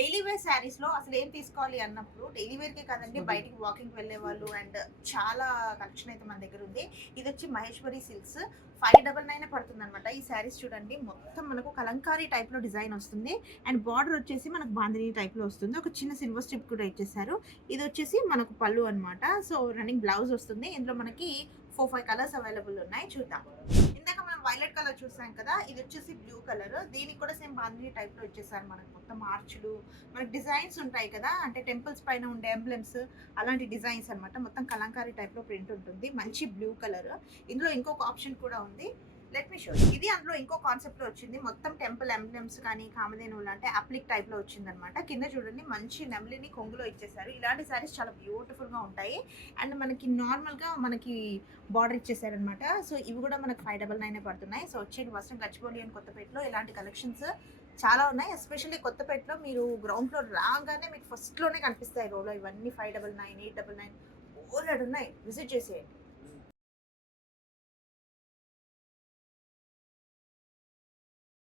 Daily wear saris లో అసలు ఏం తీసుకోవాలి అన్నప్పుడు డైలీ వేర్ కే కాదండి, బయటికి వాకింగ్ వెళ్ళే వాళ్ళు అండ్ చాలా కలెక్షన్ అయితే మన దగ్గర ఉంది. ఇది వచ్చి మహేశ్వరి సిల్క్స్ 599 పడుతుంది అనమాట. ఈ శారీస్ చూడండి, మొత్తం మనకు కలంకారీ టైప్ లో డిజైన్ వస్తుంది అండ్ బార్డర్ వచ్చేసి మనకు బాందిని టైప్ లో వస్తుంది. ఒక చిన్న సిల్వర్ స్ట్రిప్ కూడా ఇచ్చేసారు. ఇది వచ్చేసి మనకు పళ్ళు అనమాట. సో రన్నింగ్ బ్లౌజ్ వస్తుంది. ఇందులో మనకి 4-5 కలర్స్ అవైలబుల్ ఉన్నాయి. చూద్దాం. ఇందాక మనం వైలెట్ కలర్ చూసాం కదా, ఇది వచ్చేసి బ్లూ కలర్. దీనికి కూడా సేమ్ బాందిని టైప్ లో ఇచ్చేసారు. మనకు మొత్తం ఆర్చులు, మనకి డిజైన్స్ ఉంటాయి కదా, అంటే టెంపుల్స్ పైన ఉండే ఎంబ్లెమ్స్, అలాంటి డిజైన్స్ అనమాట. మొత్తం కలంకారీ టైప్ లో ప్రింట్ ఉంటుంది. మంచి బ్లూ కలర్. ఇందులో ఇంకొక ఆప్షన్ కూడా ఉంది. Let me show. ఇది అందులో ఇంకో కాన్సెప్ట్ లో వచ్చింది. మొత్తం టెంపుల్ ఎంబ్లెమ్స్ కానీ కామధేనువులు అంటే అప్లిక్ టైప్ లో వచ్చింది అనమాట. కింద చూడండి మంచి నెమలిని కొంగులో ఇచ్చేసారు. ఇలాంటి సారీస్ చాలా బ్యూటిఫుల్ గా ఉంటాయి అండ్ మనకి నార్మల్ గా మనకి బార్డర్ ఇచ్చేసారు అనమాట. సో ఇవి కూడా మనకి 599 పడుతున్నాయి. సో వచ్చేది వస్త్రం గచ్చిబౌలి అండ్ కొత్తపేటలో ఇలాంటి కలెక్షన్స్ చాలా ఉన్నాయి. ఎస్పెషల్లీ కొత్తపేటలో మీరు గ్రౌండ్ ఫ్లోర్ రాగానే మీకు ఫస్ట్ లోనే కనిపిస్తాయి రోలో ఇవన్నీ 599, 899 బోలెడు ఉన్నాయి. విజిట్ చేసేయండి.